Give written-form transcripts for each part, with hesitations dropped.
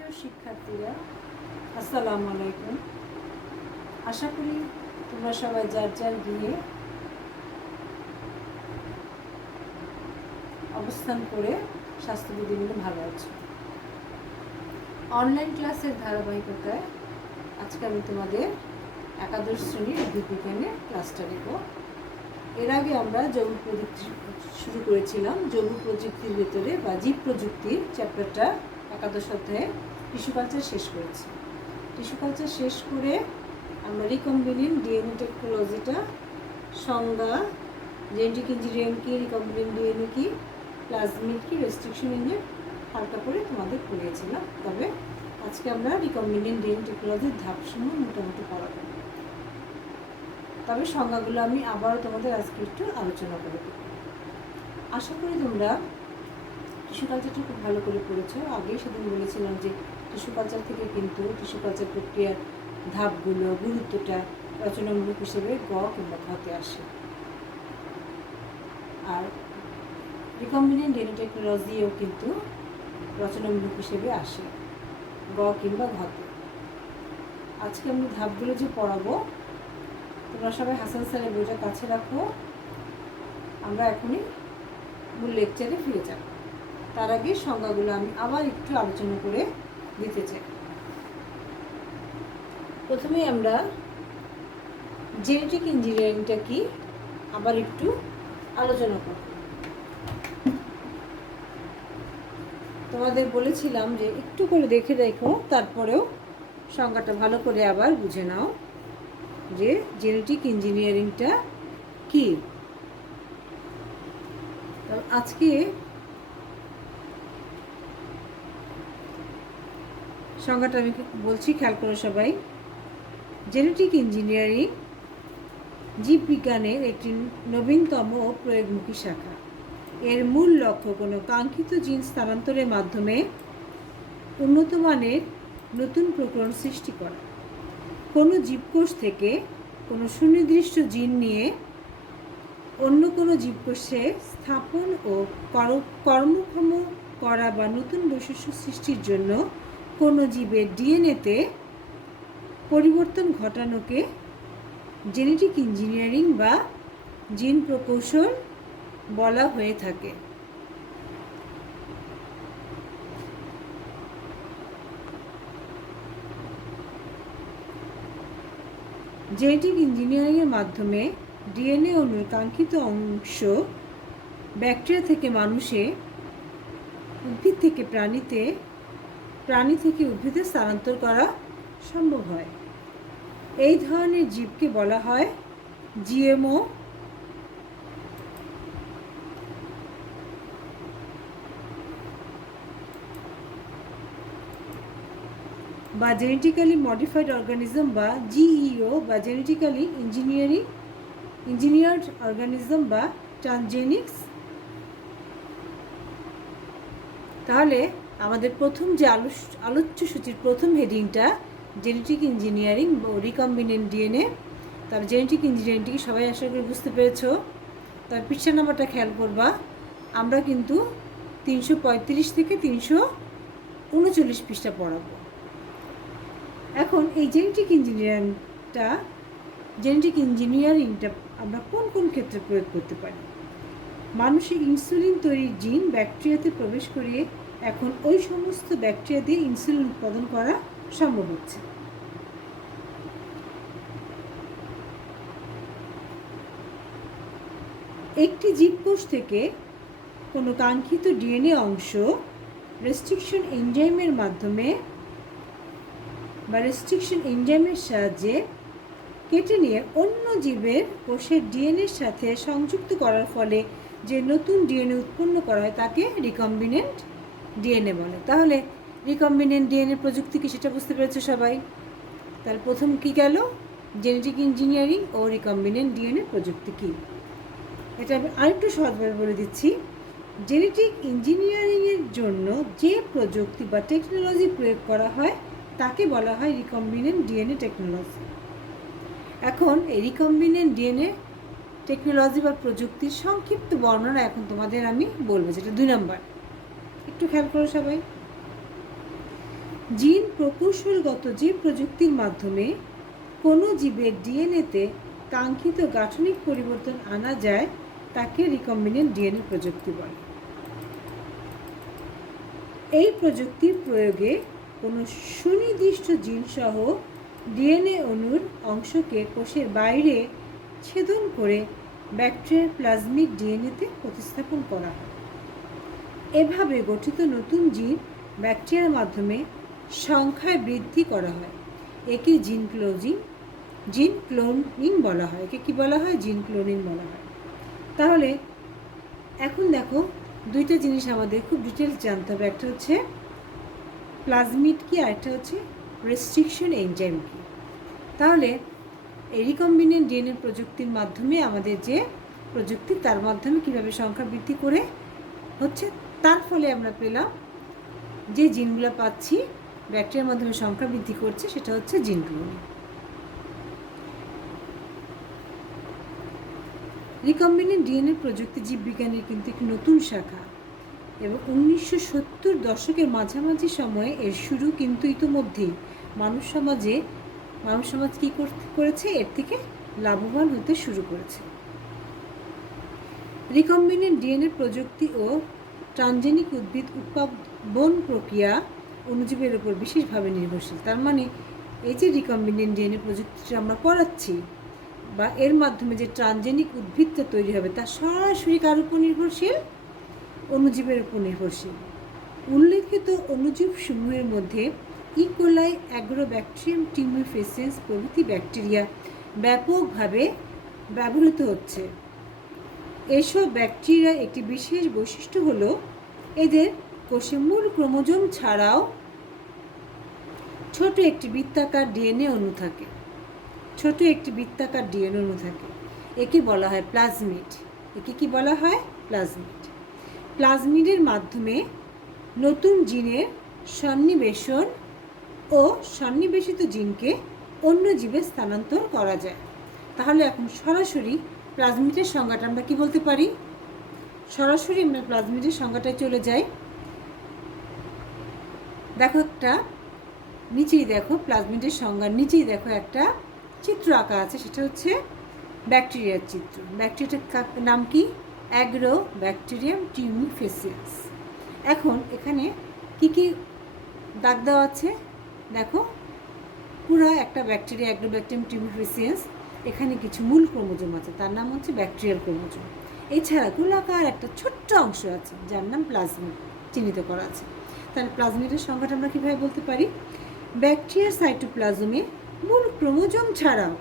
প্রিয় শিক্ষার্থীরা, আসসালামু আলাইকুম। আশা করি তোমরা সবাই যার যার গিয়ে অবস্থান করে স্বাস্থ্যবিধি মেনে ভালো আছো। অনলাইন ক্লাসের ধারাবাহিকতায় আজকে আমি তোমাদের একাদশ শ্রেণীর উদ্ভিদবিজ্ঞানের ক্লাসটা নেব। এর আগে আমরা জৈব প্রযুক্তি শুরু করেছিলাম। জৈব প্রযুক্তির ভেতরে বা জীব প্রযুক্তির চ্যাপ্টারটা একাদশ অধ্যায়ে টিস্যু কালচার শেষ করেছি। টিস্যু কালচার শেষ করে আমরা রিকম্বিনেন্ট ডিএনএ টেকনোলজিটা সংজ্ঞা, জেনেটিক ইঞ্জিনিয়ারিং কি, রিকম্বিনেন্ট ডিএনএ কি, প্লাজমিড কি, রেস্ট্রিকশন ইঞ্জিন হালকা করে তোমাদের পড়িয়েছিলাম। তবে আজকে আমরা রিকম্বিনেন্ট ডিএনএ টেকনোলজির ধাপসমূহ মোটামুটি পড়াবো। তবে সংজ্ঞাগুলো আমি আবারও তোমাদের আজকে একটু আলোচনা করে দেব। আশা করি তোমরা টিস্যু কালচারটা খুব ভালো করে পড়েছো। আগেই সেদিন বলেছিলাম যে টিস্যু কালচার থেকে কিন্তু টিস্যু কালচার প্রক্রিয়ার ধাপগুলো, গুরুত্বটা রচনামূলক হিসেবে গ কিংবা ঘতে আসে। আর রিকম্বিনেন্ট ডিএনএ টেকনোলজিও কিন্তু রচনামূলক হিসেবে আসে গ কিংবা ঘতে। আজকে আমি ধাপগুলো যে পড়াবো, তোমরা সবাই হাসান স্যারের বইটা কাছে রাখো। আমরা এখনই মূল লেকচারে ফিরে যাব। তার আগে সংজ্ঞাগুলো আমি আবার একটু আলোচনা করে দিতে চাই। প্রথমে আমরা জেনেটিক ইঞ্জিনিয়ারিংটা কি আবার একটু আলোচনা করব। তোমাদের বলেছিলাম যে একটু করে দেখে দেখো, তারপরেও সংজ্ঞাটা ভালো করে আবার বুঝে নাও যে জেনেটিক ইঞ্জিনিয়ারিংটা কি। আজকে সংজ্ঞাটা আমি বলছি, খেয়াল করো সবাই। জেনেটিক ইঞ্জিনিয়ারিং জীববিজ্ঞানের একটি নবীনতম ও প্রয়োগমুখী শাখা। এর মূল লক্ষ্য কোনো কাঙ্ক্ষিত জিন স্থানান্তরের মাধ্যমে উন্নত মানের নতুন প্রকরণ সৃষ্টি করা। কোনো জীবকোষ থেকে কোনো সুনির্দিষ্ট জিন নিয়ে অন্য কোনো জীবকোষে স্থাপন ও কর্মক্ষম করা বা নতুন বৈশিষ্ট্য সৃষ্টির জন্য কোনো জীবের ডিএনএতে পরিবর্তন ঘটানোকে জেনেটিক ইঞ্জিনিয়ারিং বা জিন প্রকৌশল বলা হয়ে থাকে। জেনেটিক ইঞ্জিনিয়ারিংয়ের মাধ্যমে ডিএনএ অণুর কাঙ্ক্ষিত অংশ ব্যাকটেরিয়া থেকে মানুষে, উদ্ভিদ থেকে প্রাণীতে, প্রাণী থেকে উদ্ভিদে স্থানান্তর করা সম্ভব হয়। এই ধরনের জীবকে বলা হয় জিএমও বা জেনেটিক্যালি মডিফাইড অর্গানিজম বা জিইও বা জেনেটিক্যালি ইঞ্জিনিয়ার্ড অর্গানিজম বা ট্রান্সজেনিক্স। তাহলে আমাদের প্রথম যে আলোচ্য সূচির প্রথম হেডিংটা জেনেটিক ইঞ্জিনিয়ারিং বা রিকম্বিনেন্ট ডিএনএ। তার জেনেটিক ইঞ্জিনিয়ারিংটিকে সবাই আশা করি বুঝতে পেরেছ। তার পৃষ্ঠা নাম্বারটা খেয়াল করবা। আমরা কিন্তু 335 থেকে 339 পৃষ্ঠা পড়াবো। এখন এই জেনেটিক ইঞ্জিনিয়ারিংটা আমরা কোন কোন ক্ষেত্রে প্রয়োগ করতে পারি? মানুষের ইনসুলিন তৈরির জিন ব্যাকটেরিয়াতে প্রবেশ করিয়ে এখন ওই সমস্ত ব্যাকটেরিয়া দিয়ে ইনসুলিন উৎপাদন করা সম্ভব হচ্ছে। একটি জীবকোষ থেকে কোনো কাঙ্ক্ষিত ডিএনএ অংশ রেস্ট্রিকশন এনজাইমের মাধ্যমে বা রেস্ট্রিকশন এনজাইমের সাহায্যে কেটে নিয়ে অন্য জীবের কোষের ডিএনএর সাথে সংযুক্ত করার ফলে যে নতুন ডিএনএ উৎপন্ন করা হয় তাকে রিকম্বিনেন্ট ডিএনএ বলে। তাহলে রিকম্বিনেন্ট ডিএনএ প্রযুক্তি কি সেটা বুঝতে পেরেছো সবাই? তাহলে প্রথম কি গেল, জেনেটিক ইঞ্জিনিয়ারিং ও রিকম্বিনেন্ট ডিএনএ প্রযুক্তি কি। এটা আমি আরেকটু সহজভাবে বলে দিচ্ছি। জেনেটিক ইঞ্জিনিয়ারিংয়ের জন্য যে প্রযুক্তি বা টেকনোলজি প্রয়োগ করা হয় তাকে বলা হয় রিকম্বিনেন্ট ডিএনএ টেকনোলজি। এখন এই রিকম্বিনেন্ট ডিএনএ টেকনোলজি বা প্রযুক্তির সংক্ষিপ্ত বর্ণনা এখন তোমাদের আমি বলবো, যেটা 2 নম্বর। একটু খেয়াল করো সবাই। জিন প্রকৌশলগত যে প্রযুক্তির মাধ্যমে কোনো জীবের ডিএনএতে কাঙ্ক্ষিত গাঠনিক পরিবর্তন আনা যায় তাকে রিকম্বিনেন্ট ডিএনএ প্রযুক্তি বলে। এই প্রযুক্তির প্রয়োগে কোনো সুনির্দিষ্ট জিনসহ ডিএনএ অণুর অংশকে কোষের বাইরে ছেদন করে ব্যাকটেরিয়ার প্লাজমিক ডিএনএতে প্রতিস্থাপন করা হয়। এভাবে গঠিত নতুন জিন ব্যাকটেরিয়ার মাধ্যমে সংখ্যায় বৃদ্ধি করা হয়। একে জিন ক্লোনিং বলা হয়। একে কি বলা হয়? জিন ক্লোনিং বলা হয়। তাহলে এখন দেখো দুইটা জিনিস আমাদের খুব ডিটেলস জানতে হবে। একটা হচ্ছে প্লাজমিড কি, আর একটা হচ্ছে রেস্ট্রিকশন এনজাইম কি। তাহলে এই রিকম্বিনেন্ট ডিএনএ প্রযুক্তির মাধ্যমে আমাদের যে প্রযুক্তি, তার মাধ্যমে কীভাবে সংখ্যা বৃদ্ধি করে হচ্ছে, তার ফলে আমরা পেলাম যে জিনগুলো পাচ্ছি ব্যাকটেরিয়ার মাধ্যমে সংখ্যা বৃদ্ধি করছে, সেটা হচ্ছে জিন ক্লোনিং। রিকম্বিনেন্ট ডিএনএ প্রযুক্তি জীববিজ্ঞানের কিন্তু একটি নতুন শাখা এবং 1970 দশকের মাঝামাঝি সময়ে এর শুরু, কিন্তু ইতোমধ্যেই মানব সমাজ কী করেছে, এর থেকে লাভবান হতে শুরু করেছে। রিকম্বিনেন্ট ডিএনএ প্রযুক্তি ও ট্রানজেনিক উদ্ভিদ উৎপাদন প্রক্রিয়া অণুজীবের উপর বিশেষভাবে নির্ভরশীল। তার মানে এই যে রিকম্বিনেন্ট ডিএনএ প্রযুক্তিটা আমরা পড়াচ্ছি বা এর মাধ্যমে যে ট্রানজেনিক উদ্ভিদটা তৈরি হবে, তা সরাসরি কার উপর নির্ভরশীল? অণুজীবের উপর নির্ভরশীল। উল্লেখিত অণুজীব সমূহের মধ্যে ইকোলাই, অ্যাগ্রোব্যাকটেরিয়াম টিমিফেসিয়েন্স প্রভৃতি ব্যাকটেরিয়া ব্যাপকভাবে ব্যবহৃত হচ্ছে। এসব ব্যাকটেরিয়ার একটি বিশেষ বৈশিষ্ট্য হলো এদের কোষে মূল ক্রোমোজোম ছাড়াও ছোট একটি বৃত্তাকার ডিএনএ অণু থাকে। একে বলা হয় প্লাজমিড। একে কি বলা হয়? প্লাজমিড। প্লাজমিডের মাধ্যমে নতুন জিনের সন্নিবেশন ও সন্নিবেশিত জিনকে অন্য জীবে স্থানান্তর করা যায়। তাহলে এখন সরাসরি প্লাজমিডের সংজ্ঞাটা আমরা কি বলতে পারি? সরাসরি আমরা প্লাজমিডের সংজ্ঞাটায় চলে যাই। দেখো একটা নিচেই দেখো প্লাজমিডের সংজ্ঞার নিচেই দেখো একটা চিত্র আঁকা আছে, সেটা হচ্ছে ব্যাকটেরিয়ার চিত্র। ব্যাকটেরিয়াটার নাম কি? অ্যাগ্রোব্যাকটেরিয়াম টিমিফেসিয়েন্স। এখন এখানে কি কি দাগ দেওয়া আছে দেখো। পুরো একটা ব্যাকটেরিয়া অ্যাগ্রোব্যাকটেরিয়াম টিমিফেসিয়েন্স, এখানে কিছু মূল ক্রোমোজোম আছে, তার নাম হচ্ছে ব্যাকটেরিয়াল ক্রোমোজোম। এছাড়া গোলাকার একটা ছোট্ট অংশ আছে যার নাম প্লাজমিড চিহ্নিত করা আছে। তাহলে প্লাজমিডের সংখ্যাটা আমরা কীভাবে বলতে পারি? ব্যাকটেরিয়ার সাইটোপ্লাজমে মূল ক্রোমোজোম ছাড়াও,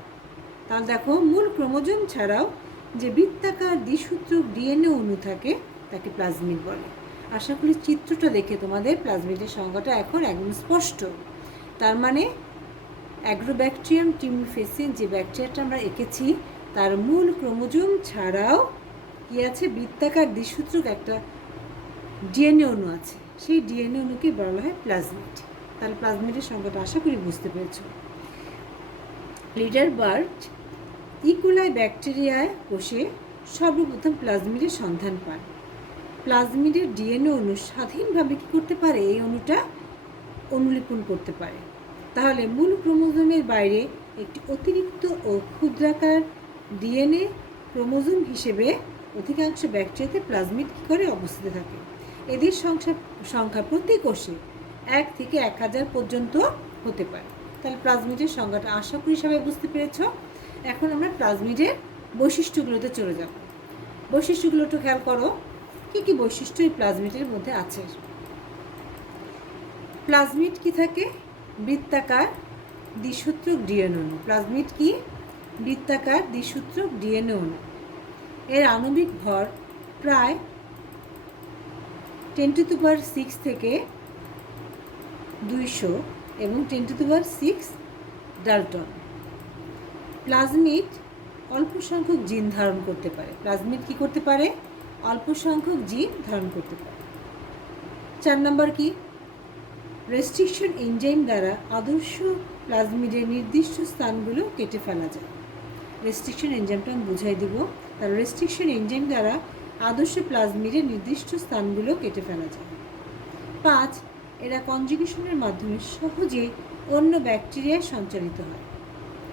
তাহলে দেখো মূল ক্রোমোজোম ছাড়াও যে বৃত্তাকার দ্বিসূত্রক ডিএনএ অণু থাকে তাকে প্লাজমিড বলে। আশা করি চিত্রটা দেখে তোমাদের প্লাজমিডের সংজ্ঞাটা এখন একদম স্পষ্ট। তার মানে অ্যাগ্রোব্যাকটেরিয়াম টিমিফেসিয়েন্স যে ব্যাকটেরিয়াটা আমরা এঁকেছি, তার মূল ক্রোমোজোম ছাড়াও কি আছে? বৃত্তাকার দ্বিসূত্রক একটা ডিএনএ অণু আছে, সেই ডিএনএ অণুকে বলা হয় প্লাজমিড। তাহলে প্লাজমিডের সংজ্ঞাটা আশা করি বুঝতে পেরেছো। লিডারবার্গ ইকোলাই ব্যাকটেরিয়ায় কোষে সর্বপ্রথম প্লাজমিডের সন্ধান পান। প্লাজমিডের ডিএনএ অণু স্বাধীনভাবে কী করতে পারে? এই অণুটা অনুলিপন করতে পারে। তাহলে মূল ক্রোমোজোমের বাইরে একটি অতিরিক্ত ও ক্ষুদ্রাকার ডিএনএ ক্রোমোজোম হিসেবে অধিকাংশ ব্যাকটেরিয়াতে প্লাজমিড কী করে? অবস্থিত থাকে। এদের সংখ্যা প্রতি কোষে 1 থেকে 1000 পর্যন্ত হতে পারে। তাহলে প্লাজমিডের সংখ্যাটা আশা করি সবাই বুঝতে পেরেছ। এখন আমরা প্লাজমিডের বৈশিষ্ট্যগুলোতে চলে যাব। বৈশিষ্ট্যগুলো একটু খেয়াল করো, কী কী বৈশিষ্ট্য এই প্লাজমিডের মধ্যে আছে। প্লাজমিড কি থাকে? বৃত্তাকার দ্বিসূত্রক ডিএনএ অণু। প্লাজমিড কি? বৃত্তাকার দ্বিসূত্রক ডিএনএ অণু। এর আণবিক ভর প্রায় 10⁶ থেকে 200 এবং 10⁶ ডাল্টন। প্লাজমিড অল্প সংখ্যক জিন ধারণ করতে পারে। প্লাজমিড কি করতে পারে? অল্প সংখ্যক জিন ধারণ করতে পারে। 4 নম্বর কি? রেস্ট্রিকশন এনজাইম দ্বারা আদর্শ প্লাজমিডের নির্দিষ্ট স্থানগুলো কেটে ফেলা যায়। রেস্ট্রিকশন এনজাইমটা আমি বুঝাই দিব। তার রেস্ট্রিকশন এনজাইম দ্বারা আদর্শ প্লাজমিডের নির্দিষ্ট স্থানগুলো কেটে ফেলা যায়। 5 এরা কনজুগেশনের মাধ্যমে সহজে অন্য ব্যাকটেরিয়ায় সঞ্চারিত হয়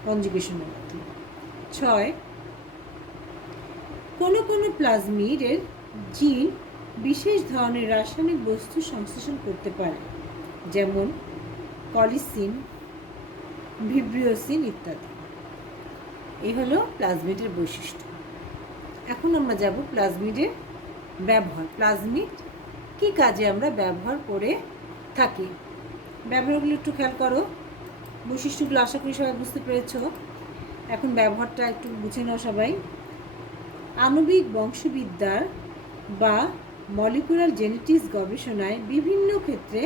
কনজুগেশনের মাধ্যমে। 6, কোনো কোনো প্লাজমিডের জিন বিশেষ ধরনের রাসায়নিক বস্তু সংশ্লেষণ করতে পারে, যেমন কলিসিন, ভিব্রিওসিন ইত্যাদি। এই হলো প্লাজমিডের বৈশিষ্ট্য। এখন আমরা যাব প্লাজমিডের ব্যবহার। প্লাজমিড কী কাজে আমরা ব্যবহার করে থাকি, ব্যবহারগুলো একটু খেয়াল করো। বৈশিষ্ট্যগুলো আশা করি সবাই বুঝতে পেরেছ। এখন ব্যবহারটা একটু বুঝে নাও সবাই। আণবিক বংশবিদ্যার বা মলিকুলার জেনেটিক্স গবেষণায় বিভিন্ন ক্ষেত্রে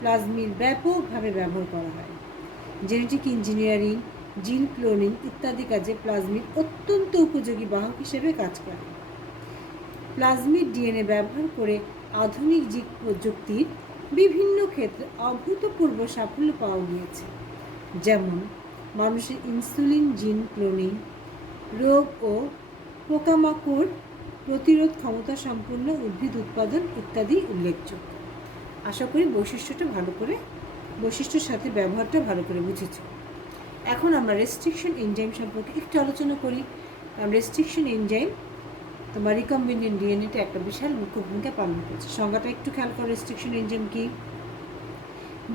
প্লাজমিড ব্যাপকভাবে ব্যবহার করা হয়। জেনেটিক ইঞ্জিনিয়ারিং, জিন ক্লোনিং ইত্যাদি কাজে প্লাজমিড অত্যন্ত উপযোগী বাহক হিসেবে কাজ করে। প্লাজমিড ডিএনএ ব্যবহার করে আধুনিক জীব প্রযুক্তির বিভিন্ন ক্ষেত্রে অভূতপূর্ব সাফল্য পাওয়া গিয়েছে, যেমন মানুষের ইনসুলিন জিন ক্লোনিং, রোগ ও পোকামাকড় প্রতিরোধ ক্ষমতা সম্পন্ন উদ্ভিদ উৎপাদন ইত্যাদি উল্লেখযোগ্য। আশা করি বৈশিষ্ট্যের সাথে ব্যবহারটা ভালো করে বুঝেছ। এখন আমরা রেস্ট্রিকশন এনজাইম সম্পর্কে একটু আলোচনা করি। রেস্ট্রিকশন এনজাইম তোমার রিকম্বিনেন্ট ডিএনএতে একটা বিশাল মুখ্য ভূমিকা পালন করছে। সংজ্ঞাটা একটু খেয়াল করো। রেস্ট্রিকশন এনজাইম কি?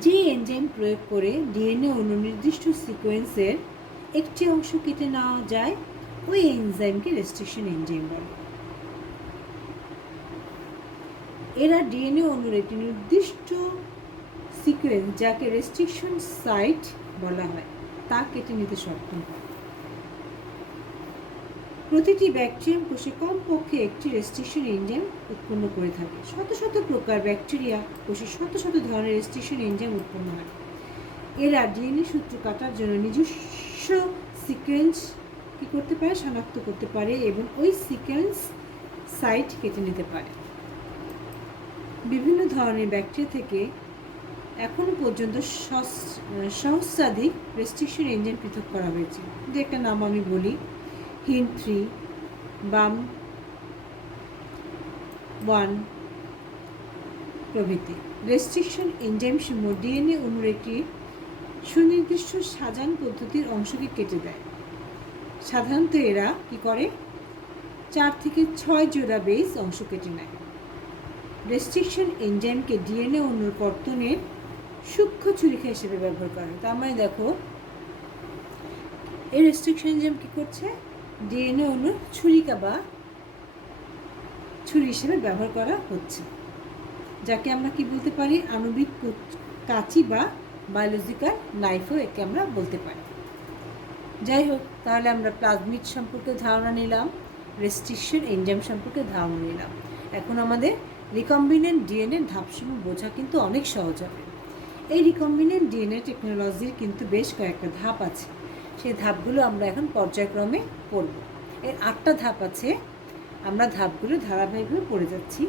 যে এনজাইম প্রয়োগ করে ডিএনএ অণু নির্দিষ্ট সিকোয়েন্সের একটি অংশ কেটে নেওয়া যায়, ওই এনজাইমকে রেস্ট্রিকশন এনজাইম বলে। এরা ডিএনএ অণুর একটি নির্দিষ্ট সিকোয়েন্স, যাকে রেস্ট্রিকশন সাইট বলা হয়, তা কেটে নিতে সক্ষম হয়। প্রতিটি ব্যাকটেরিয়াম কোষে কমপক্ষে একটি রেস্ট্রিকশন এনজাইম উৎপন্ন করে থাকে। শত শত প্রকার ব্যাকটেরিয়া কোষে শত শত ধরনের রেস্ট্রিকশন এনজাইম উৎপন্ন হয়। এরা ডিএনএ সূত্র কাটার জন্য নিজস্ব সিকোয়েন্স কী করতে পারে, শনাক্ত করতে পারে এবং ওই সিকোয়েন্স সাইট কেটে নিতে পারে। বিভিন্ন ধরনের ব্যাকটেরিয়া থেকে এখনও পর্যন্ত সহস্রাধিক রেস্ট্রিকশন এনজাইম পৃথক করা হয়েছে। যে একটা নাম আমি বলি, HIN3, BAM1 প্রভৃতি। রেস্ট্রিকশন এনজাইম সমূহ ডিএনএ অণুর একটি সুনির্দিষ্ট সাজান পদ্ধতির অংশকে কেটে দেয়। সাধারণত এরা কি করে, 4 থেকে 6 জোড়া বেস অংশ কেটে নেয়। রেস্ট্রিকশন এনজাইমকে ডিএনএ অণুর কর্তনের সূক্ষ্ম ছুরিকা হিসেবে ব্যবহার করা হয়। তার মানে দেখো, এই রেস্ট্রিকশন এনজাইম কী করছে, ডিএনএ অণুর ছুরিকা বা ছুরি হিসেবে ব্যবহার করা হচ্ছে, যাকে আমরা কি বলতে পারি, আণবিক কাঁচি বা বায়োলজিক্যাল নাইফও একে আমরা বলতে পারি। যাই হোক, তাহলে আমরা প্লাজমিড সম্পর্কে ধারণা নিলাম, রেস্ট্রিকশন এনজাইম সম্পর্কে ধারণা নিলাম। এখন আমাদের রিকম্বিনেন্ট ডিএনএ ধাপসমূহ বোঝা কিন্তু অনেক সহজ হবে। এই রিকম্বিনেন্ট ডিএনএ টেকনোলজির কিন্তু বেশ কয়েকটা ধাপ আছে। সেই ধাপগুলো আমরা এখন পর্যায়ক্রমে পড়ব। এর 8টা ধাপ আছে। আমরা ধাপগুলো ধারাবাহিকভাবে পড়ে যাচ্ছি,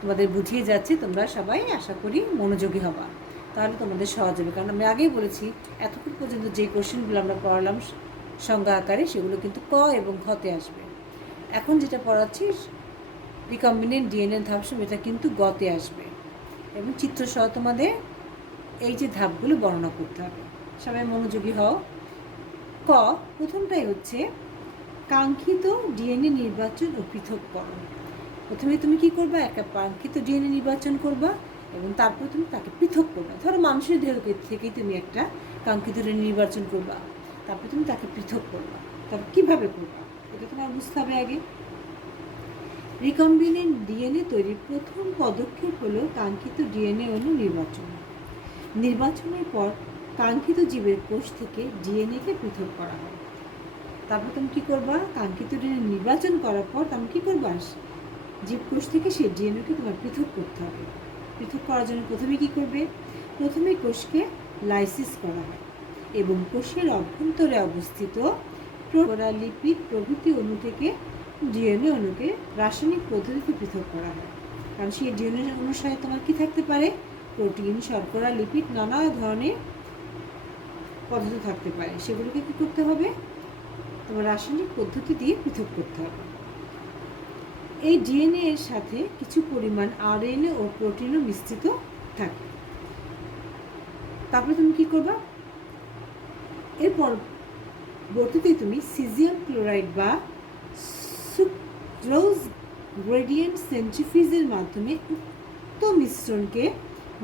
তোমাদের বুঝিয়ে যাচ্ছি। তোমরা সবাই আশা করি মনোযোগী হবা, তাহলে তোমাদের সহজ হবে। কারণ আমি আগেই বলেছি, এতক্ষণ পর্যন্ত যে কোশ্চেনগুলো আমরা পড়ালাম সংজ্ঞা আকারে, সেগুলো কিন্তু ক এবং ঘতে আসবে। এখন যেটা পড়াচ্ছি রিকম্বিনেন্ট ডিএনএ ধাপসমূহ, এটা কিন্তু গতে আসবে এবং চিত্রসহ তোমাদের এই যে ধাপগুলো বর্ণনা করতে হবে। সবাই মনোযোগী হও। ক, প্রথমটাই হচ্ছে কাঙ্ক্ষিত ডিএনএ নির্বাচন ও পৃথককরণ। প্রথমে তুমি কি করবা, একটা কাঙ্ক্ষিত ডিএনএ নির্বাচন করবা এবং তারপর তুমি তাকে পৃথক করবা। ধরো মানুষের দেহ থেকেই তুমি একটা কাঙ্ক্ষিত ডিএনএ নির্বাচন করবা, তারপর তুমি তাকে পৃথক করবা। তারপর কীভাবে করবা, এটা তোমার বুঝতে হবে আগে। রিকম্বিনেন্ট ডিএনএ তৈরির প্রথম পদক্ষেপ হলো কাঙ্ক্ষিত ডিএনএ অণু নির্বাচন। নির্বাচনের পর কাঙ্ক্ষিত জীবের কোষ থেকে ডিএনএকে পৃথক করা হয়। তারপর তুমি কী করবা, কাঙ্ক্ষিত ডিএনএ নির্বাচন করার পর তুমি কী করবা, জীবকোষ থেকে সেই ডিএনএকে তোমার পৃথক করতে হবে। পৃথক করার জন্য প্রথমে কী করবে, প্রথমে কোষকে লাইসিস করা হয় এবং কোষের অভ্যন্তরে অবস্থিত লিপিড প্রভৃতি অণু থেকে ডিএনএ অণুকে রাসায়নিক পদ্ধতিতে পৃথক করা হয়। কারণ সেই ডিএনএ অনুসারে তোমার কী থাকতে পারে, প্রোটিন, শর্করা, লিপিড, নানা ধরনের পদার্থ থাকতে পারে। সেগুলোকে কী করতে হবে, তোমার রাসায়নিক পদ্ধতি দিয়ে পৃথক করতে হবে। এই ডিএনএ এর সাথে কিছু পরিমাণ আরএনএ ও প্রোটিনও মিশ্রিত থাকে। তারপরে তুমি কি করবা, এরপর বর্তিতে তুমি সিজিয়াম ক্লোরাইড বা সুক্রোজ গ্রেডিয়েন্ট সেন্ট্রিফিউজের মাধ্যমে উক্ত মিশ্রণকে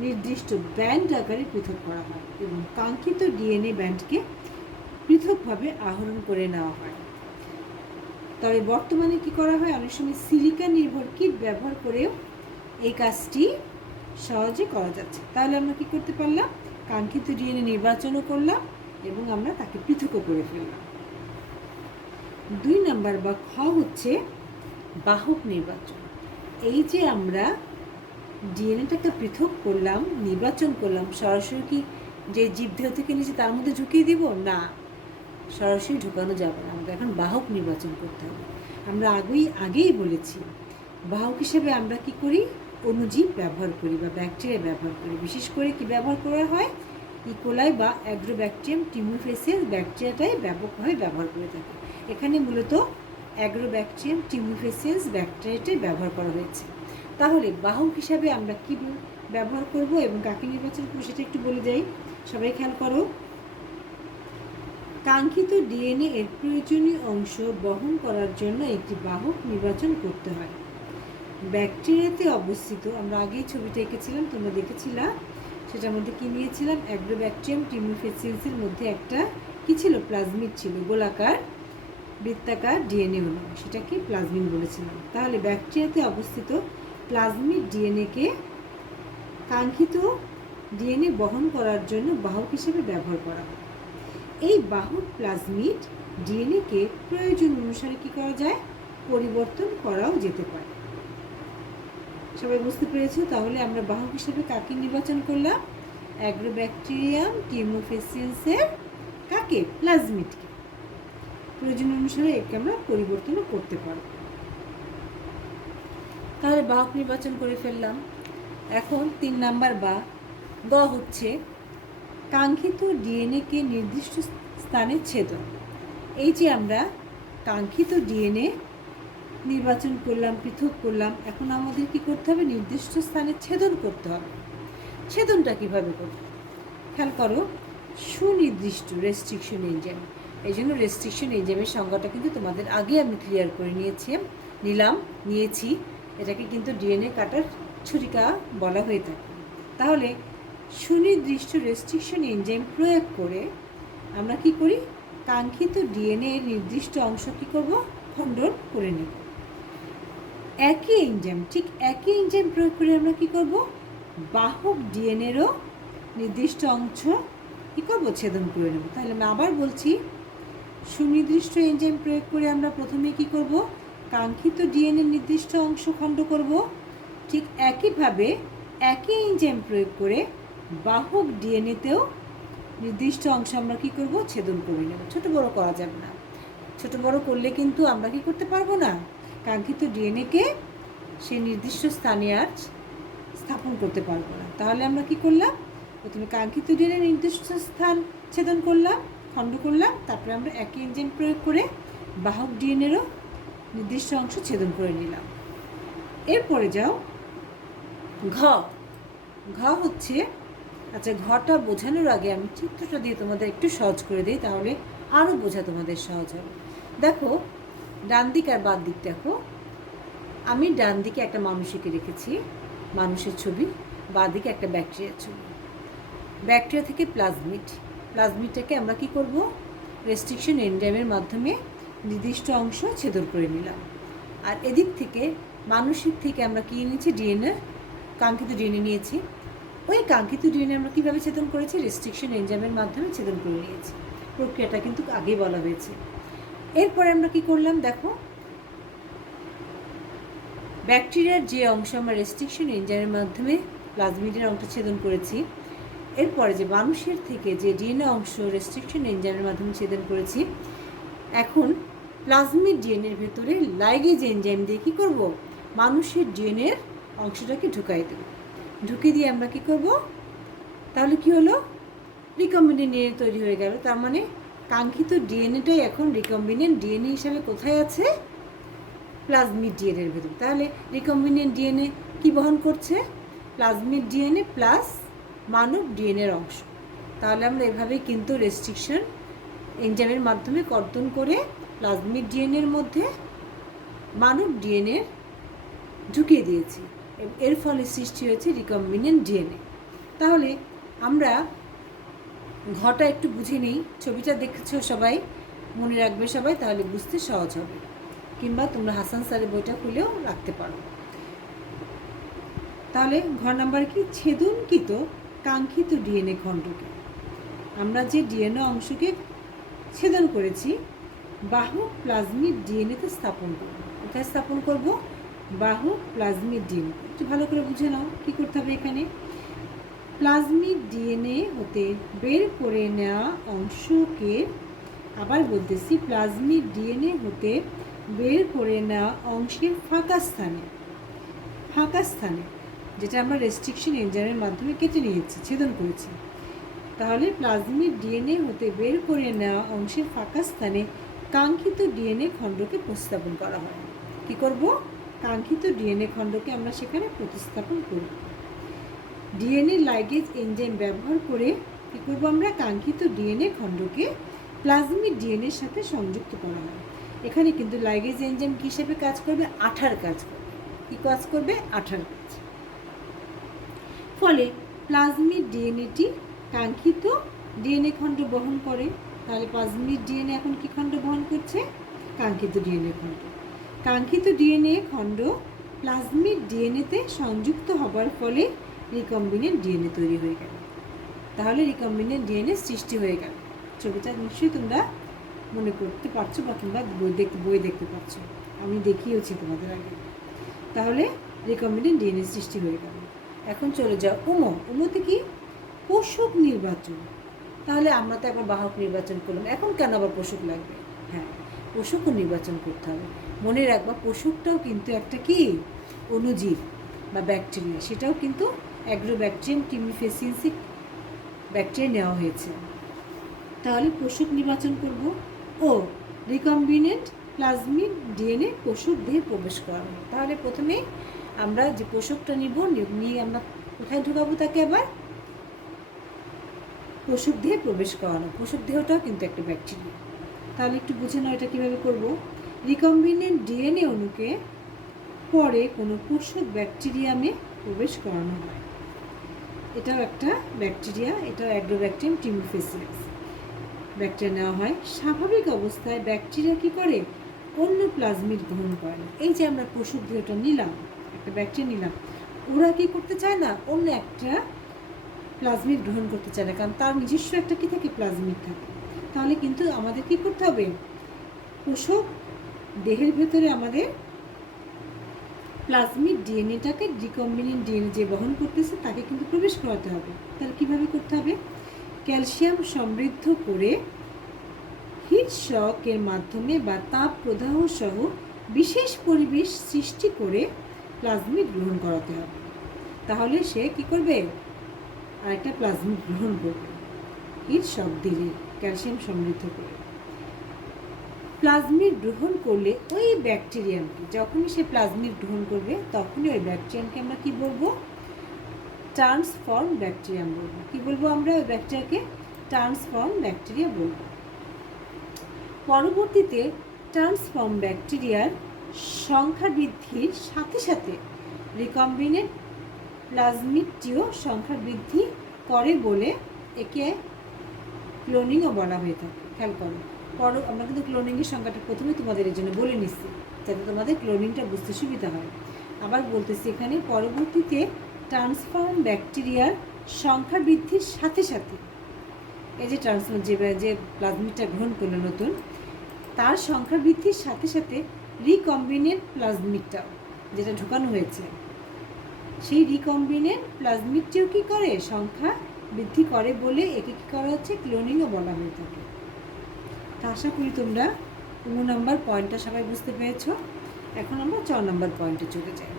নির্দিষ্ট ব্যান্ড আকারে পৃথক করা হয় এবং কাঙ্ক্ষিত ডিএনএ ব্যান্ডকে পৃথকভাবে আহরণ করে নেওয়া হয়। তবে বর্তমানে কি করা হয়, অনেক সময় সিলিকা নির্ভর কিট ব্যবহার করেও এই কাজটি সহজে করা যাচ্ছে। তাহলে আমরা কি করতে পারলাম, কাঙ্ক্ষিত ডিএনএ নির্বাচনও করলাম এবং আমরা তাকে পৃথকও করে ফেললাম। 2 নাম্বার বা খ হচ্ছে বাহক নির্বাচন। এই যে আমরা ডিএনএটাকে পৃথক করলাম, নির্বাচন করলাম, সরাসরি কি যে জীবদেহ থেকে নিচে তার মধ্যে ঢুকিয়ে দিব না, সরাসরি ঢুকানো যাবে না, আমাদের এখন বাহক নির্বাচন করতে হবে। আমরা আগেই বলেছি বাহক হিসেবে আমরা কি করি, অণুজীব ব্যবহার করি বা ব্যাকটেরিয়া ব্যবহার করি। বিশেষ করে কি ব্যবহার করা হয়, ইকোলাই বা অ্যাগ্রোব্যাকটেরিয়াম টিমিফেসিয়াস ব্যাকটেরিয়াটাই ব্যাপকভাবে ব্যবহার করে থাকে। এখানে মূলত অ্যাগ্রোব্যাকটেরিয়াম টিমিফেসিয়াস ব্যাকটেরিয়াটাই ব্যবহার করা হয়েছে। তাহলে বাহক হিসাবে আমরা কি ব্যবহার করব এবং কাকে নির্বাচন করব সেটা একটু বলে যাই, সবাই খেয়াল করো। কাঙ্ক্ষিত ডিএনএ এর প্রয়োজনীয় অংশ বহন করার জন্য একটি বাহক নির্বাচন করতে হয়। ব্যাকটেরিয়াতে অবস্থিত, আমরা আগেই ছবিটা এঁকেছিলাম, তোমরা দেখেছিলা, সেটার মধ্যে কী নিয়েছিলাম, অ্যাগ্রোব্যাকটেরিয়াম টিমিফেসিয়াসের মধ্যে একটা কি ছিল, প্লাজমিড ছিল, গোলাকার বৃত্তাকার ডিএনএ অণু, সেটাকে প্লাজমিড বলেছিলাম। তাহলে ব্যাকটেরিয়াতে অবস্থিত প্লাজমিড ডিএনএকে কাঙ্ক্ষিত ডিএনএ বহন করার জন্য বাহক হিসেবে ব্যবহার করা হয়। এই বাহক প্লাজমিড ডিএনএকে প্রয়োজন অনুসারে কি করা যায়, পরিবর্তন করাও যেতে পারে। সবাই বুঝতে পেরেছো? তাহলে আমরা বাহক হিসেবে কাকে নির্বাচন করলাম, অ্যাগ্রোব্যাকটেরিয়াম টিমিফেসিয়াসের কাকে, প্লাজমিডকে। প্রয়োজন অনুসারে একে আমরা পরিবর্তনও করতে পারব। তাহলে বাহক নির্বাচন করে ফেললাম। এখন 3 নাম্বার বা গ হচ্ছে কাঙ্ক্ষিত ডিএনএকে নির্দিষ্ট স্থানে ছেদন। এই যে আমরা কাঙ্ক্ষিত ডিএনএ নির্বাচন করলাম, পৃথক করলাম, এখন আমাদের কি করতে হবে, নির্দিষ্ট স্থানে ছেদন করতে হবে। ছেদনটা কিভাবে করব, খেয়াল করো, সুনির্দিষ্ট রেস্ট্রিকশন এনজাইম। এই জন্য রেস্ট্রিকশন এনজাইমের সংজ্ঞাটা কিন্তু তোমাদের আগে আমি ক্লিয়ার করে নিয়েছি। এটাকে কিন্তু ডিএনএ কাটার ছুরিকা বলা হয়ে থাকে। তাহলে সুনির্দিষ্ট রেস্ট্রিকশন এনজাইম প্রয়োগ করে আমরা কি করি, কাঙ্ক্ষিত ডিএনএ এর নির্দিষ্ট অংশ কি করব, খণ্ডন করে নেব। একই এনজাইম প্রয়োগ করে আমরা কি করব, বাহক ডিএনএরও নির্দিষ্ট অংশ কি করব, ছেদন করে নেব। তাহলে আমি আবার বলছি, সুনির্দিষ্ট এনজাইম প্রয়োগ করে আমরা প্রথমে কি করব, কাঙ্ক্ষিত ডিএনএ নির্দিষ্ট অংশ খণ্ড করব। ঠিক একইভাবে একই এনজাইম প্রয়োগ করে বাহক ডিএনএতেও নির্দিষ্ট অংশ আমরা কি করব, ছেদন করে নেব। ছোট বড় করা যাবে না, ছোট বড় করলে কিন্তু আমরা কি করতে পারবো না, কাঙ্ক্ষিত ডিএনএকে সেই নির্দিষ্ট স্থানে আর স্থাপন করতে পারবো না। তাহলে আমরা কি করলাম, প্রথমে কাঙ্ক্ষিত ডিএনএ নির্দিষ্ট স্থান ছেদন করলাম, খণ্ড করলাম, তারপরে আমরা একই এনজাইম প্রয়োগ করে বাহক ডিএনএরও নির্দিষ্ট অংশ ছেদন করে নিলাম। এরপরে যাও ঘ হচ্ছে, আচ্ছা ঘটা বোঝানোর আগে আমি চিত্রটা দিয়ে তোমাদের একটু সহজ করে দিই, তাহলে আরও বোঝা তোমাদের সহজ হবে। দেখো ডান দিক আর বাম দিক দেখো, আমি ডান দিকে একটা মানুষকে রেখেছি, মানুষের ছবি, বাঁ দিকে একটা ব্যাকটেরিয়ার ছবি। ব্যাকটেরিয়া থেকে প্লাজমিডটাকে আমরা কি করব, রেস্ট্রিকশন এনজাইমের মাধ্যমে নির্দিষ্ট অংশ ছেদন করে নিলাম। আর এদিক থেকে মানুষের থেকে আমরা কি নিয়েছি, ডিএনএ, কাঙ্ক্ষিত ডিএনএ নিয়েছি। ওই কাঙ্ক্ষিত ডিএনএ আমরা কীভাবে ছেদন করেছি, রেস্ট্রিকশন এনজাইমের মাধ্যমে ছেদন করে নিয়েছি। প্রক্রিয়াটা কিন্তু আগে বলা হয়েছে। এরপরে আমরা কি করলাম, দেখো ব্যাকটেরিয়ার যে অংশ আমরা রেস্ট্রিকশন এনজাইমের মাধ্যমে প্লাজমিডের অংশ ছেদন করেছি, এরপরে যে মানুষের থেকে যে ডিএনএ অংশ রেস্ট্রিকশন এনজাইমের মাধ্যমে ছেদন করেছি, এখন প্লাজমিড ডিএনএর ভেতরে লাইগেজ এনজাইম দিয়ে কী করব, মানুষের ডিএনএর অংশটাকে ঢুকিয়ে দিয়ে আমরা কি করব, তাহলে কি হলো, রিকম্বিনেন্ট ডিএনএ তৈরি হয়ে গেল। তার মানে কাঙ্ক্ষিত ডিএনএটাই এখন রিকম্বিনেন্ট ডিএনএ হিসাবে কোথায় আছে, প্লাজমিড ডিএনএর ভেতর। তাহলে রিকম্বিনেন্ট ডিএনএ কি বহন করছে, প্লাজমিড ডিএনএ প্লাস মানব ডিএনএর অংশ। তাহলে আমরা এভাবেই কিন্তু রেস্ট্রিকশন এনজাইমের মাধ্যমে কর্তন করে প্লাজমিড ডিএনএর মধ্যে মানব ডিএনএ ঢুকিয়ে দিয়েছি। এর ফলে সৃষ্টি হয়েছে রিকম্বিনেন্ট ডিএনএ। তাহলে আমরা ঘটা একটু বুঝে নিই। ছবিটা দেখেছো সবাই, মনে রাখবে সবাই, তাহলে বুঝতে সহজ হবে। কিংবা তোমরা হাসান স্যারের বইটা খুলেও রাখতে পারো। তাহলে ঘর নাম্বার কি? ছেদনকৃত কাঙ্ক্ষিত ডিএনএ খণ্ডকে আমরা যে ডিএনএ অংশকে ছেদন করেছি বাহক প্লাজমিড ডিএনএতে স্থাপন করব। কোথায় স্থাপন করব? বাহক প্লাজমিড ডিএনএ। একটু ভালো করে বুঝে নাও কী করতে হবে এখানে। প্লাজমিড ডিএনএ হতে বের করে নেওয়া অংশকে, আবার বলতেছি, প্লাজমিড ডিএনএ হতে বের করে নেওয়া অংশের ফাঁকা স্থানে যেটা আমরা রেস্ট্রিকশন এনজাইমের মাধ্যমে কেটে নিয়েছি, ছেদন করেছি। তাহলে প্লাজমিড ডিএনএ হতে বের করে নেওয়া অংশের ফাঁকা স্থানে কাঙ্ক্ষিত ডিএনএ খণ্ডকে প্রতিস্থাপন করা হয়। কি করব? কাঙ্ক্ষিত ডিএনএ খণ্ডকে আমরা সেখানে প্রতিস্থাপন করব। ডিএনএ লাইগেজ এনজাইম ব্যবহার করে কী করব? আমরা কাঙ্ক্ষিত ডিএনএ খণ্ডকে প্লাজমিড ডিএনএর সাথে সংযুক্ত করা হয়। এখানে কিন্তু লাইগেজ এনজাইম কী হিসেবে কাজ করবে? আঠার কাজ করবে। কী কাজ করবে? আঠার কাজ। ফলে প্লাজমিড ডিএনএটি কাঙ্ক্ষিত ডিএনএ খণ্ড বহন করে। তাহলে প্লাজমিড ডিএনএ এখন কী খণ্ড বহন করছে? কাঙ্ক্ষিত ডিএনএ খণ্ড। কাঙ্ক্ষিত ডিএনএ খণ্ড প্লাজমিড ডিএনএতে সংযুক্ত হবার ফলে রিকম্বিনেন্ট ডিএনএ তৈরি হয়ে গেল। তাহলে রিকম্বিনেন্ট ডিএনএ সৃষ্টি হয়ে গেল। ছবিটা নিশ্চয়ই তোমরা মনে করতে পারছো বা কিংবা বই দেখতে পাচ্ছ, আমি দেখিয়েছি তোমাদের আগে। তাহলে রিকম্বিনেন্ট ডিএনএ সৃষ্টি হয়ে গেল। এখন চলে যাও উমোতে কি? পোষক নির্বাচন। তাহলে আমরা তো এখন বাহক নির্বাচন করলাম, এখন কেন আবার পোষক লাগবে? হ্যাঁ, পোষকও নির্বাচন করতে হবে। মনে রাখবা পোষকটাও কিন্তু একটা কি? অণুজীব বা ব্যাকটেরিয়া, সেটাও কিন্তু অ্যাগ্রোব্যাকটেরিয়াম টিমিফেসিয়েন্সি ব্যাকটেরিয়া নেওয়া হয়েছে। তাহলে পোষক নির্বাচন করব ও রিকম্বিনেন্ট প্লাজমিড ডিএনএ পোষক দেহে প্রবেশ করানো। তাহলে প্রথমে আমরা যে পোষকটা নিয়ে আমরা কোথায় ঢোকাবো তাকে? আবার পোষক দেহে প্রবেশ করানো। পোষক দেহটাও কিন্তু একটা ব্যাকটেরিয়া। তাহলে একটু বুঝে নাও এটা কীভাবে করব। রিকম্বিনেন্ট ডিএনএ অণুকে পরে কোনো পোষক ব্যাকটেরিয়ামে প্রবেশ করানো হয়। এটাও একটা ব্যাকটেরিয়া, এটাও অ্যাগ্রোব্যাকটেরিয়াম টিমিফেসিয়েন্স ব্যাকটেরিয়া নেওয়া হয়। স্বাভাবিক অবস্থায় ব্যাকটেরিয়া কী করে? অন্য প্লাজমিড গ্রহণ করে না। এই যে আমরা পোষক দেহটা নিলাম, একটা ব্যাকটেরিয়া নিলাম, ওরা কী করতে চায় না? অন্য একটা প্লাজমিড গ্রহণ করতে চায় না, কারণ তার নিজস্ব একটা কী থাকে? প্লাজমিড থাকে। তাহলে কিন্তু আমাদের কী করতে হবে? পোষক দেহের ভেতরে আমাদের প্লাজমিড ডিএনএটাকে রিকম্বিনেন্ট ডিএনএ যে বহন করতেছে তাকে কিন্তু প্রবেশ করাতে হবে। তাহলে কীভাবে করতে হবে? ক্যালসিয়াম সমৃদ্ধ করে হিট শকের মাধ্যমে বা তাপ প্রদাহ সহ বিশেষ পরিবেশ সৃষ্টি করে প্লাজমিড গ্রহণ করাতে হবে। তাহলে সে কি করবে? আরেকটা প্লাজমিড গ্রহণ করবে হিট শক দিলে, ক্যালসিয়াম সমৃদ্ধ করে। প্লাজমিড গ্রহণ করলে ওই ব্যাকটেরিয়ামকে, যখনই সে প্লাজমিড গ্রহণ করবে তখনই ওই ব্যাকটেরিয়ামকে আমরা কি বলবো? ট্রান্সফর্ম ব্যাকটেরিয়াম বলবো। কি বলবো আমরা? ওই ব্যাকটেরিয়াকে ট্রান্সফর্ম ব্যাকটেরিয়া বলবো। পরবর্তীতে ট্রান্সফর্ম ব্যাকটেরিয়ার সংখ্যা বৃদ্ধির সাথে সাথে রিকম্বিনেন্ট প্লাজমিডটিও সংখ্যা বৃদ্ধি করে বলে একে ক্লোনিংও বলা হয়ে থাকে। খেয়াল করো, আমরা কিন্তু ক্লোনিংয়ের সংখ্যাটা প্রথমে তোমাদের এই জন্য বলে নিচ্ছি যাতে তোমাদের ক্লোনিংটা বুঝতে সুবিধা হয়। আবার বলতেছি এখানে, পরবর্তীতে ট্রান্সফর্ম ব্যাকটেরিয়ার সংখ্যা বৃদ্ধির সাথে সাথে এই যে ট্রান্সফর্ম যে প্লাজমিডটা গ্রহণ করলো নতুন, তার সংখ্যা বৃদ্ধির সাথে সাথে রিকম্বিনেন্ট প্লাজমিডটাও যেটা ঢুকানো হয়েছে, সেই রিকম্বিনেন্ট প্লাজমিডটিও কী করে? সংখ্যা বৃদ্ধি করে বলে একে কী করা হচ্ছে? ক্লোনিংও বলা হয়ে থাকে। তা আশা করি তোমরা 2 নম্বর পয়েন্টটা সবাই বুঝতে পেরেছ। এখন আমরা 4 নম্বর পয়েন্টে চলে যাই।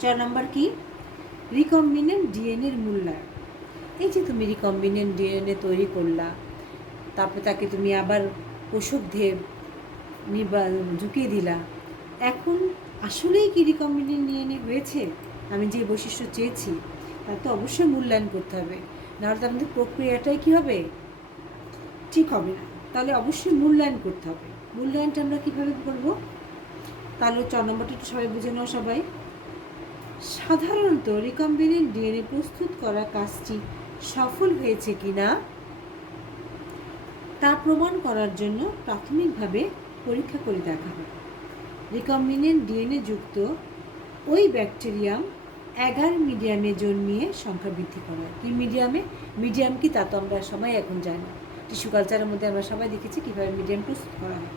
4 নম্বর কি? রিকম্বিনেন্ট ডিএনএর মূল্যায়ন। এই যে তুমি রিকম্বিনেন্ট ডিএনএ তৈরি করলা, তারপরে তাকে তুমি আবার পোষক দেহে ঢুকিয়ে দিলা, এখন আসলেই কি রিকম্বিনেন্ট ডিএনএ হয়েছে আমি যে বৈশিষ্ট্য চেয়েছি তার তো অবশ্যই মূল্যায়ন করতে হবে, নাহলে তো আমাদের প্রক্রিয়াটাই কী হবে, ঠিক হবে না। তাহলে অবশ্যই মূল্যায়ন করতে হবে। মূল্যায়নটা আমরা কীভাবে করবো? তাহলে 4 নম্বরটা একটু সবাই বুঝে নাও। সবাই, সাধারণত রিকম্বিনেন্ট ডিএনএ প্রস্তুত করা কাজটি সফল হয়েছে কিনা তা প্রমাণ করার জন্য প্রাথমিকভাবে পরীক্ষা করে দেখা হয়। রিকম্বিনেন্ট ডিএনএ যুক্ত ওই ব্যাকটেরিয়াম অ্যাগার মিডিয়ামে জন্মিয়ে সংখ্যা বৃদ্ধি করা হয়। কি মিডিয়ামে? মিডিয়াম কি তা তো আমরা সবাই এখন জানি না। টিস্যু কালচারের মধ্যে আমরা সবাই দেখেছি কীভাবে মিডিয়াম প্রস্তুত করা হয়।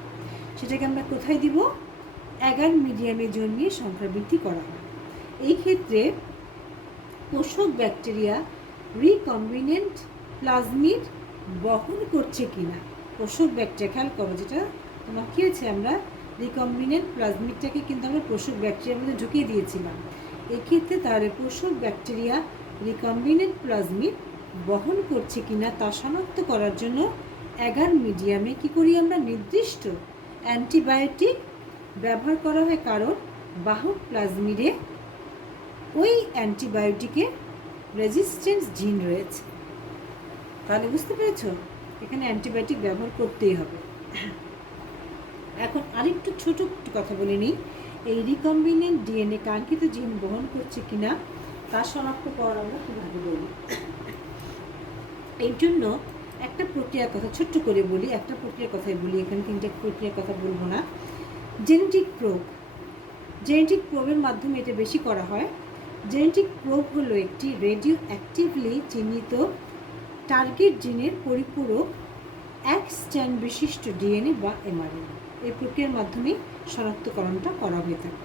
সেটাকে আমরা কোথায় দিব? অ্যাগার মিডিয়ামে জন্মিয়ে সংখ্যা বৃদ্ধি করা হয়। এই ক্ষেত্রে পোষক ব্যাকটেরিয়া রিকম্বিনেন্ট প্লাজমিড বহন করছে কিনা। পোষক ব্যাকটেরিয়া, খেয়াল করো, যেটা তোমার কী হয়েছে, আমরা রিকম্বিনেন্ট প্লাজমিডটাকে কিন্তু আমরা পোষক ব্যাকটেরিয়ার মধ্যে ঢুকিয়ে দিয়েছিলাম। এক্ষেত্রে তাহলে পোষক ব্যাকটেরিয়া রিকম্বিনেন্ট প্লাজমিড বহন করছে কিনা তা শনাক্ত করার জন্য অ্যাগার মিডিয়ামে কী করি আমরা? নির্দিষ্ট অ্যান্টিবায়োটিক ব্যবহার করা হয়, কারণ বাহক প্লাজমিডে ওই অ্যান্টিবায়োটিকের রেজিস্ট্যান্স জিন রয়েছে। তাহলে বুঝতে পেরেছ, এখানে অ্যান্টিবায়োটিক ব্যবহার করতেই হবে। এখন আরেকটু ছোট একটু কথা বলে নিই। এই রিকম্বিনেন্ট ডিএনএ কাঙ্ক্ষিত জিন বহন করছে কিনা তা শনাক্ত করা আমরা কীভাবে বলি? এই জন্য একটা প্রক্রিয়ার কথা ছোট্ট করে বলি, একটা প্রক্রিয়ার কথাই বলি, এখানে কিন্তু প্রক্রিয়ার কথা বলবো না। জেনেটিক প্রোব, জেনেটিক প্রোবের মাধ্যমে এটা বেশি করা হয়। জেনেটিক প্রোব হলো একটি রেডিও অ্যাক্টিভলি চিহ্নিত টার্গেট জিনের পরিপূরক এক স্ট্র্যান্ড বিশিষ্ট ডিএনএ বা এমআরএনএ। এই প্রক্রিয়ার মাধ্যমে শনাক্তকরণটা করা হয়ে থাকে।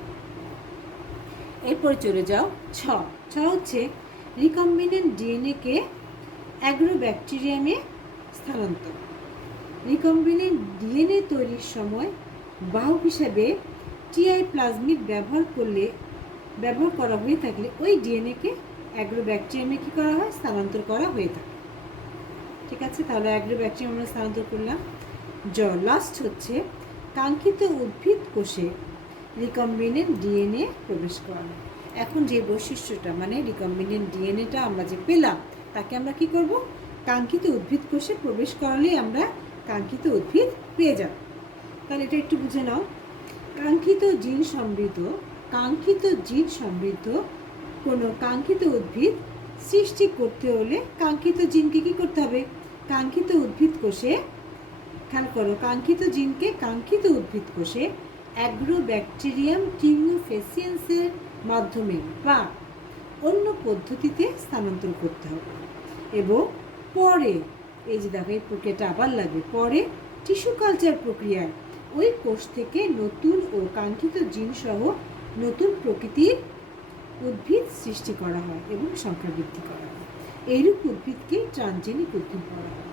এরপরে চলে যাও ছ হচ্ছে রিকম্বিনেন্ট ডিএনএকে অ্যাগ্রোব্যাকটেরিয়ামে স্থানান্তর। রিকম্বিনেন্ট ডিএনএ তৈরির সময় বাহক হিসাবে টিআই প্লাজমিড ব্যবহার করা হয়ে থাকলে ওই ডিএনএকে অ্যাগ্রোব্যাকটেরিয়ামে কী করা হয়? স্থানান্তর করা হয়ে থাকে। ঠিক আছে, তাহলে অ্যাগ্রোব্যাকটেরিয়াম আমরা স্থানান্তর করলাম। লাস্ট হচ্ছে কাঙ্ক্ষিত উদ্ভিদ কোষে রিকম্বিনেন্ট ডিএনএ প্রবেশ করানো। এখন যে বৈশিষ্ট্যটা, মানে রিকম্বিনেন্ট ডিএনএটা আমরা যে পেলাম, তাকে আমরা কি করব? কাঙ্ক্ষিত উদ্ভিদ কোষে প্রবেশ করালেই আমরা কাঙ্ক্ষিত উদ্ভিদ পেয়ে যাব। তাহলে এটা একটু বুঝে নাও। কাঙ্ক্ষিত জিন সমৃদ্ধ কোনো কাঙ্ক্ষিত উদ্ভিদ সৃষ্টি করতে হলে কাঙ্ক্ষিত জিনকে কী করতে হবে? কাঙ্ক্ষিত উদ্ভিদ কোষে, খেয়াল করো, কাঙ্ক্ষিত জিনকে কাঙ্ক্ষিত উদ্ভিদ কোষে অ্যাগ্রোব্যাকটেরিয়াম টিউমিফেসিয়েন্সের মাধ্যমে বা অন্য পদ্ধতিতে স্থানান্তর করতে হবে। এবং পরে, এই যে দেখো, এই প্রক্রিয়াটা আবার লাগবে, পরে টিস্যু কালচার প্রক্রিয়ায় ওই কোষ থেকে নতুন ও কাঙ্ক্ষিত জিন সহ নতুন প্রকৃতির উদ্ভিদ সৃষ্টি করা হয় এবং সংখ্যা বৃদ্ধি করা হয়। এইরূপ উদ্ভিদকে ট্রান্সজেনিক উদ্ভিদ বলা হয়।